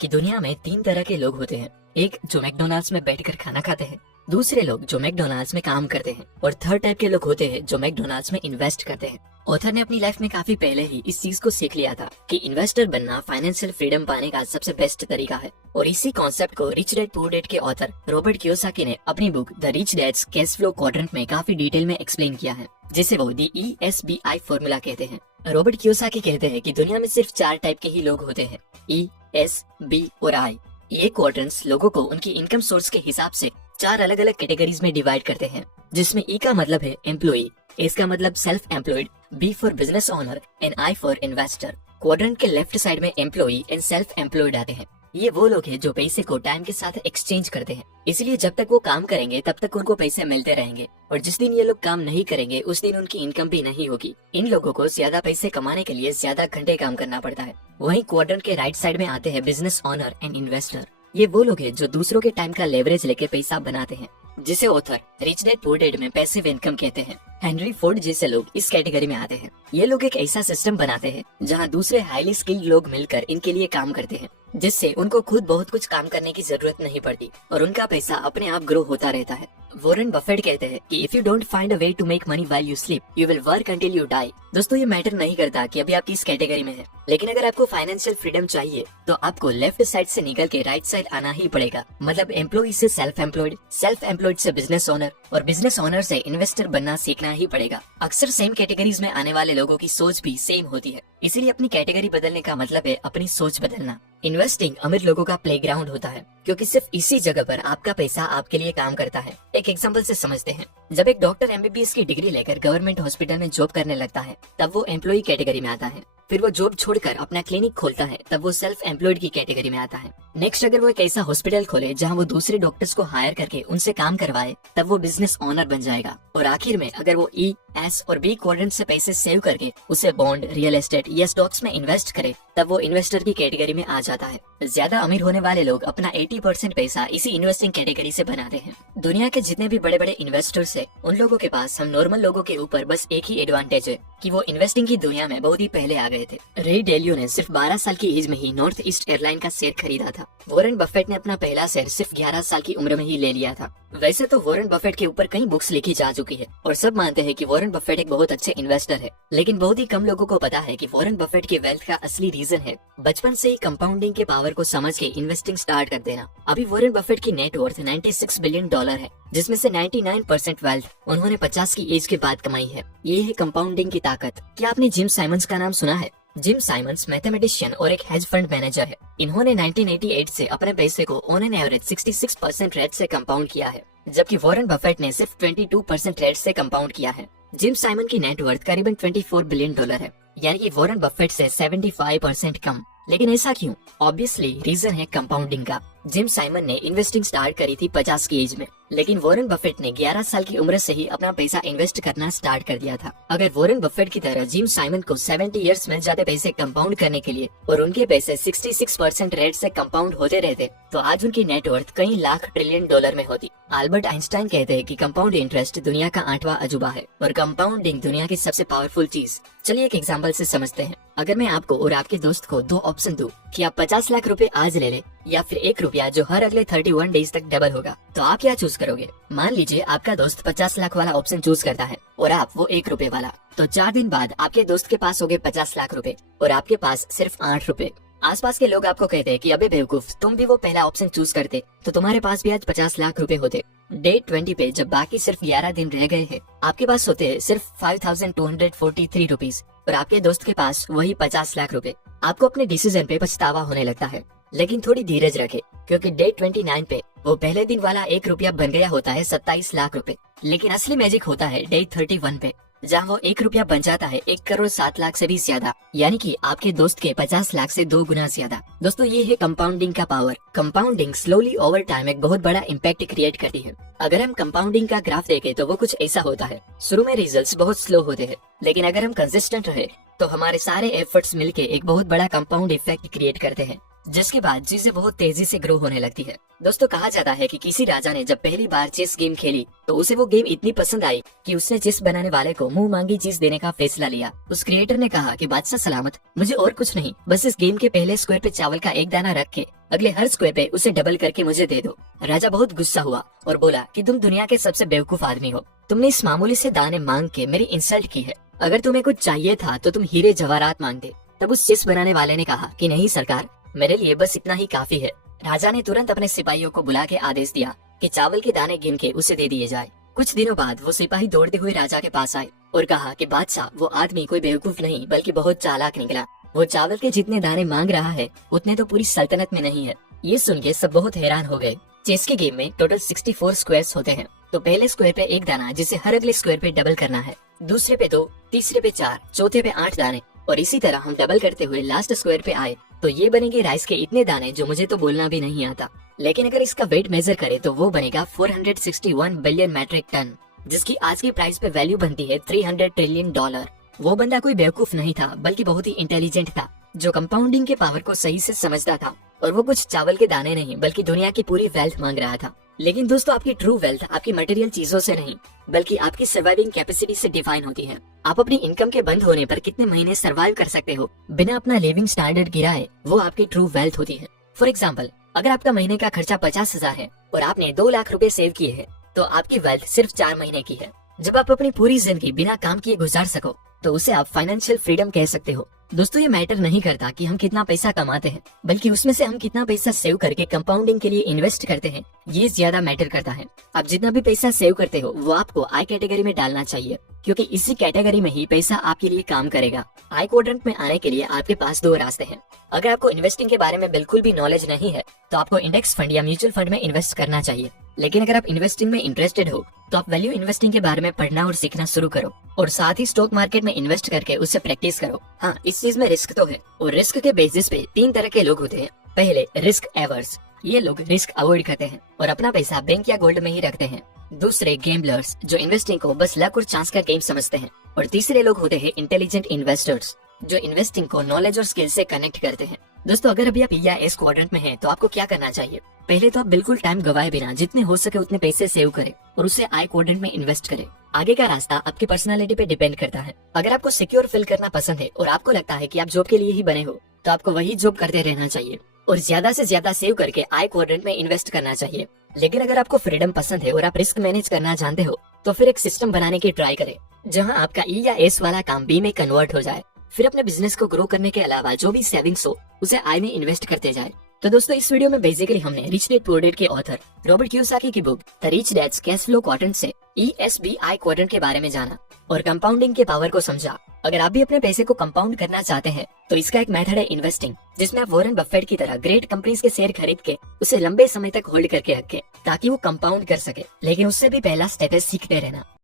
कि दुनिया में तीन तरह के लोग होते हैं। एक जो मैकडोनाल्ड्स में बैठकर खाना खाते हैं, दूसरे लोग जो मैकडोनाल्ड्स में काम करते हैं, और थर्ड टाइप के लोग होते हैं जो मैकडोनाल्ड्स में इन्वेस्ट करते हैं। ऑथर ने अपनी लाइफ में काफी पहले ही इस चीज को सीख लिया था कि इन्वेस्टर बनना फाइनेंशियल फ्रीडम पाने का सबसे बेस्ट तरीका है। और इसी कॉन्सेप्ट को रिच डैड पुअर डैड के ऑथर रॉबर्ट कियोसाकी ने अपनी book the rich dad's cash flow quadrant में काफी डिटेल में एक्सप्लेन किया है, जिसे वो दी ESBI फॉर्मूला कहते हैं। रॉबर्ट कियोसाकी कहते हैं कि दुनिया में सिर्फ 4 टाइप के ही लोग होते हैं, E, S, B और I। ये क्वाड्रेंट्स लोगों को उनकी इनकम सोर्स के हिसाब से 4 अलग अलग कैटेगरीज में डिवाइड करते हैं, जिसमें E का मतलब है एम्प्लॉई, S का मतलब self employed, B for business owner and I for investor. Quadrant के लेफ्ट साइड में एम्प्लॉई एंड सेल्फ एम्प्लॉयड आते हैं। ये वो लोग हैं जो पैसे को टाइम के साथ एक्सचेंज करते हैं, इसलिए जब तक वो काम करेंगे तब तक उनको पैसे मिलते रहेंगे, और जिस दिन ये लोग काम नहीं करेंगे उस दिन उनकी इनकम भी नहीं होगी। इन लोगों को ज्यादा पैसे कमाने के लिए ज्यादा घंटे काम करना पड़ता है। वहीं क्वाड्रेंट के राइट साइड में आते हैं बिजनेस ओनर एंड इन्वेस्टर। ये वो लोग हैं जो दूसरों के टाइम का लेवरेज लेके पैसा बनाते हैं, जिसे author rich dad poor dad में पैसिव इनकम कहते हैं। हेनरी फोर्ड जैसे लोग इस कैटेगरी में आते हैं। ये लोग एक ऐसा सिस्टम बनाते हैं जहां दूसरे हाईली स्किल्ड लोग मिलकर इनके लिए काम करते हैं, जिससे उनको खुद बहुत कुछ काम करने की जरूरत नहीं पड़ती और उनका पैसा अपने आप ग्रो होता रहता है। वॉरेन बफेट कहते हैं कि if you don't find a way to make money while you sleep, you will work until you die. दोस्तों, ये मैटर नहीं करता कि अभी आप किस कैटेगरी में हैं, लेकिन अगर आपको फाइनेंशियल फ्रीडम चाहिए तो आपको लेफ्ट साइड से निकल के राइट साइड आना ही पड़ेगा। मतलब एम्प्लॉय से सेल्फ एम्प्लॉयड से बिजनेस ओनर और बिजनेस ओनर से इन्वेस्टर बनना सीखना ही पड़ेगा। अक्सर सेम कैटेगरीज में आने वाले लोगों की सोच भी सेम होती है, इसीलिए अपनी कैटेगरी बदलने का मतलब है अपनी सोच बदलना। इन्वेस्टिंग अमीर लोगों का प्लेग्राउंड होता है, क्योंकि सिर्फ इसी जगह पर आपका पैसा आपके लिए काम करता है। एक एग्जांपल से समझते हैं। जब एक डॉक्टर MBBS की डिग्री लेकर गवर्नमेंट हॉस्पिटल में जॉब करने लगता है, तब वो एम्प्लॉय कैटेगरी में आता है। फिर वो जॉब छोड़कर अपना क्लिनिक खोलता है, तब वो सेल्फ एम्प्लॉयड की कैटेगरी में आता है। नेक्स्ट, अगर वो एक ऐसा हॉस्पिटल खोले जहां वो दूसरे डॉक्टर्स को हायर करके उनसे काम करवाए, तब वो बिजनेस ओनर बन जाएगा। और आखिर में अगर वो E, S और B क्वाड्रेंट से पैसे सेव करके उसे बॉन्ड, रियल एस्टेट या स्टॉक्स में इन्वेस्ट करे, तब वो इन्वेस्टर की कैटेगरी में आ जाता है। ज्यादा अमीर होने वाले लोग अपना 80% पैसा इसी इन्वेस्टिंग कैटेगरी से बनाते हैं। दुनिया के जितने भी बड़े बड़े इन्वेस्टर्स हैं, उन लोगों के पास हम नॉर्मल लोगों के ऊपर बस एक ही एडवांटेज है कि वो इन्वेस्टिंग की दुनिया में बहुत ही पहले आ गए थे। रे डेलियो ने सिर्फ 12 साल की एज में ही नॉर्थ ईस्ट एयरलाइन का शेयर खरीदा था। वॉरेन बफेट ने अपना पहला शेयर सिर्फ 11 साल की उम्र में ही ले लिया था। वैसे तो वॉरेन बफेट के ऊपर कई बुक्स लिखी जा चुकी है और सब मानते हैं कि वॉरेन बफेट एक बहुत अच्छे इन्वेस्टर है, लेकिन बहुत ही कम लोगों को पता है कि वॉरेन बफेट के वेल्थ का असली रीजन है बचपन से ही कंपाउंडिंग के पावर को समझ के इन्वेस्टिंग स्टार्ट कर देना। अभी वॉरेन बफेट की नेटवर्थ $96 बिलियन है, जिसमें से 99% वेल्थ उन्होंने 50 की एज के बाद कमाई है। ये है कंपाउंडिंग की ताकत। क्या आपने जिम साइमंस का नाम सुना है? जिम साइमंस मैथमेटिशियन और एक हेज फंड मैनेजर है। इन्होंने 1988 से अपने पैसे को ऑन एन एवरेज 66% रेट से कंपाउंड किया है, जबकि वॉरेन बफेट ने सिर्फ 22% रेट से कंपाउंड किया है। जिम साइमन की नेटवर्थ करीबन $24 बिलियन है, यानी कि वॉरेन बफेट से 75% कम। लेकिन ऐसा क्यों? ऑब्वियसली रीजन है कंपाउंडिंग का। जिम साइमन ने इन्वेस्टिंग स्टार्ट करी थी 50 की एज में, लेकिन वॉरेन बफेट ने 11 साल की उम्र से ही अपना पैसा इन्वेस्ट करना स्टार्ट कर दिया था। अगर वॉरेन बफेट की तरह जिम साइमन को 70 इयर्स मिल जाते पैसे कंपाउंड करने के लिए और उनके पैसे 66% रेट से कंपाउंड होते रहते, तो आज उनकी नेटवर्थ कई लाख ट्रिलियन डॉलर में होती। अल्बर्ट आइंस्टाइन कहते हैं कि कंपाउंड इंटरेस्ट दुनिया का 8वां अजूबा है और कंपाउंडिंग दुनिया की सबसे पावरफुल चीज। चलिए एक एग्जांपल से समझते हैं। अगर मैं आपको और आपके दोस्त को 2 ऑप्शन दूं कि आप 50 लाख रुपए आज ले ले या फिर 1 रुपया जो हर अगले 31 डेज तक डबल होगा, तो आप क्या चूज करोगे? मान लीजिए आपका दोस्त 50 लाख वाला ऑप्शन चूज करता है और आप वो 1 रुपए वाला, तो 4 दिन बाद आपके दोस्त के पास हो गए 50 लाख रुपए और आपके पास सिर्फ 8 रुपए। आसपास के लोग आपको कहते हैं कि अबे बेवकूफ, तुम भी वो पहला ऑप्शन चूज करते तो तुम्हारे पास भी आज 50 लाख रुपए होते। डे 20 पे जब बाकी सिर्फ 11 दिन रह गए हैं, आपके पास होते हैं सिर्फ 5243 रुपीज और आपके दोस्त के पास वही 50 लाख रुपए। आपको अपने डिसीजन पे पछतावा होने लगता है, लेकिन थोड़ी धीरज रखे, क्योंकि डे 29 पे वो पहले दिन वाला 1 रुपया बन गया होता है 27 लाख रुपए। लेकिन असली मैजिक होता है डे 31 पे, जहाँ वो 1 रुपया बन जाता है 1 करोड़ 7 लाख से भी ज्यादा, यानी कि आपके दोस्त के 50 लाख से 2 गुना ज्यादा। दोस्तों, ये है कंपाउंडिंग का power. Compounding slowly over time एक बहुत बड़ा इम्पैक्ट क्रिएट करती है। अगर हम कंपाउंडिंग का ग्राफ देखें तो वो कुछ ऐसा होता है। शुरू में रिजल्ट्स बहुत स्लो होते हैं, लेकिन अगर हम कंसिस्टेंट रहे तो हमारे सारे एफर्ट्स मिलके एक बहुत बड़ा कंपाउंड इफेक्ट क्रिएट करते हैं, जिसके बाद चीजें बहुत तेजी से ग्रो होने लगती है। दोस्तों, कहा जाता है कि किसी राजा ने जब पहली बार चेस गेम खेली तो उसे वो गेम इतनी पसंद आई कि उसने चेस बनाने वाले को मुंह मांगी चीज देने का फैसला लिया। उस क्रिएटर ने कहा कि बादशाह सलामत, मुझे और कुछ नहीं, बस इस गेम के पहले स्क्वायर पे चावल का एक दाना रख के अगले हर स्क्वायर पे उसे डबल करके मुझे दे दो। राजा बहुत गुस्सा हुआ और बोला कि तुम दुनिया के सबसे बेवकूफ आदमी हो, तुमने इस मामूली से दाने मांग के मेरी इंसल्ट की है। अगर तुम्हें कुछ चाहिए था तो तुम हीरे जवाहरात मांगते। तब उस चिप्स बनाने वाले ने कहा कि नहीं सरकार, मेरे लिए बस इतना ही काफी है। राजा ने तुरंत अपने सिपाहियों को बुला के आदेश दिया कि चावल के दाने गिन के उसे दे दिए जाए। कुछ दिनों बाद वो सिपाही दौड़ते हुए राजा के पास आए और कहा कि बादशाह, वो आदमी कोई बेवकूफ नहीं बल्कि बहुत चालाक निकला। वो चावल के जितने दाने मांग रहा है उतने तो पूरी सल्तनत में नहीं है। ये सुन के सब बहुत हैरान हो गए। चेस के गेम में टोटल 64 स्क्वायर्स होते हैं, तो पहले स्क्वायर पे एक दाना जिसे हर अगले स्क्वायर पे डबल करना है, दूसरे पे 2, तीसरे पे 4, चौथे पे 8 दाने, और इसी तरह हम डबल करते हुए लास्ट स्क्वायर पे आए तो ये बनेंगे राइस के इतने दाने जो मुझे तो बोलना भी नहीं आता। लेकिन अगर इसका वेट मेजर करे तो वो बनेगा 461 बिलियन मैट्रिक टन, जिसकी आज की प्राइस पे वैल्यू बनती है $300 ट्रिलियन। वो बंदा कोई बेवकूफ नहीं था बल्कि बहुत ही इंटेलिजेंट था, जो कंपाउंडिंग के पावर को सही से समझता था। और वो कुछ चावल के दाने नहीं बल्कि दुनिया की पूरी वेल्थ मांग रहा था। लेकिन दोस्तों, आपकी ट्रू वेल्थ आपकी मटेरियल चीजों से नहीं बल्कि आपकी सर्वाइविंग कैपेसिटी से डिफाइन होती है। आप अपनी इनकम के बंद होने पर कितने महीने सर्वाइव कर सकते हो बिना अपना लिविंग स्टैंडर्ड गिराए, वो आपकी ट्रू वेल्थ होती है। फॉर एग्जाम्पल, अगर आपका महीने का खर्चा 50,000 है और आपने 2 लाख रुपए सेव किए हैं तो आपकी वेल्थ सिर्फ 4 महीने की है। जब आप अपनी पूरी जिंदगी बिना काम किए गुजार सको तो उसे आप फाइनेंशियल फ्रीडम कह सकते हो। दोस्तों, ये मैटर नहीं करता कि हम कितना पैसा कमाते हैं बल्कि उसमें से हम कितना पैसा सेव करके कंपाउंडिंग के लिए इन्वेस्ट करते हैं, ये ज्यादा मैटर करता है। आप जितना भी पैसा सेव करते हो वो आपको आई कैटेगरी में डालना चाहिए, क्योंकि इसी कैटेगरी में ही पैसा आपके लिए काम करेगा। आई क्वाड्रेंट में आने के लिए आपके पास 2 रास्ते हैं। अगर आपको इन्वेस्टिंग के बारे में बिल्कुल भी नॉलेज नहीं है तो आपको इंडेक्स फंड या म्यूचुअल फंड में इन्वेस्ट करना चाहिए। लेकिन अगर आप इन्वेस्टिंग में इंटरेस्टेड हो तो आप वैल्यू इन्वेस्टिंग के बारे में पढ़ना और सीखना शुरू करो और साथ ही स्टॉक मार्केट में इन्वेस्ट करके उससे प्रैक्टिस करो। हाँ, इस चीज में रिस्क तो है और रिस्क के बेसिस पे 3 तरह के लोग होते हैं। पहले, रिस्क एवर्स, ये लोग रिस्क अवॉइड करते हैं और अपना पैसा बैंक या गोल्ड में ही रखते हैं। दूसरे, गेम्बलर्स, जो इन्वेस्टिंग को बस लक और चांस का गेम समझते हैं। और तीसरे लोग होते हैं इंटेलिजेंट इन्वेस्टर्स, जो इन्वेस्टिंग को नॉलेज और स्किल से कनेक्ट करते हैं। दोस्तों, अगर अभी आप ई या एस क्वाड्रेंट में हैं तो आपको क्या करना चाहिए? पहले तो आप बिल्कुल टाइम गवाए बिना जितने हो सके उतने पैसे सेव करें और उसे आई क्वाड्रेंट में इन्वेस्ट करें। आगे का रास्ता आपकी पर्सनालिटी पे डिपेंड करता है। अगर आपको सिक्योर फील करना पसंद है और आपको लगता है कि आप जॉब के लिए ही बने हो तो आपको वही जॉब करते रहना चाहिए और ज्यादा से ज्यादा सेव करके आई क्वाड्रेंट में इन्वेस्ट करना चाहिए। लेकिन अगर आपको फ्रीडम पसंद है और आप रिस्क मैनेज करना जानते हो तो फिर एक सिस्टम बनाने की ट्राई करें जहाँ आपका ई या एस वाला काम बी में कन्वर्ट हो जाए। फिर अपने बिजनेस को ग्रो करने के अलावा जो भी सेविंग्स हो उसे आई में इन्वेस्ट करते जाए। तो दोस्तों, इस वीडियो में बेसिकली हमने रिच डैड पुअर डैड के ऑथर रॉबर्ट कियोसाकी की book the rich dad's cash flow quadrant से ESBI क्वाड्रेंट के बारे में जाना और कंपाउंडिंग के पावर को समझा। अगर आप भी अपने पैसे को कंपाउंड करना चाहते हैं तो इसका एक मेथड है इन्वेस्टिंग, जिसमें आप वॉरेन बफेट की तरह ग्रेट कंपनीज के शेयर खरीद के उसे लंबे समय तक होल्ड करके रखें ताकि वो कंपाउंड कर सके। लेकिन उससे भी पहला स्टेप है सीखते रहना।